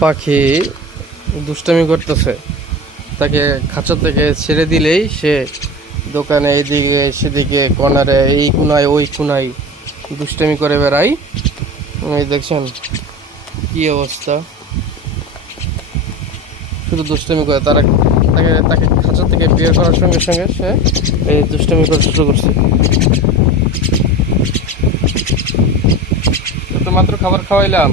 পাখি দুষ্টামি করতেছে। তাকে খাঁচা থেকে ছেড়ে দিলেই সে দোকানে এইদিকে সেদিকে কর্নারে এই কোনায় ওই কোনায় দুষ্টামি করে বেড়ায়। এই দেখছেন কি অবস্থা, শুধু দুষ্টামি করে। তাকে তাকে খাঁচা থেকে বের করার সঙ্গে সঙ্গে সে এই দুষ্টামি করে শুরু করছে। তো মাত্র খাবার খাওয়াইলাম,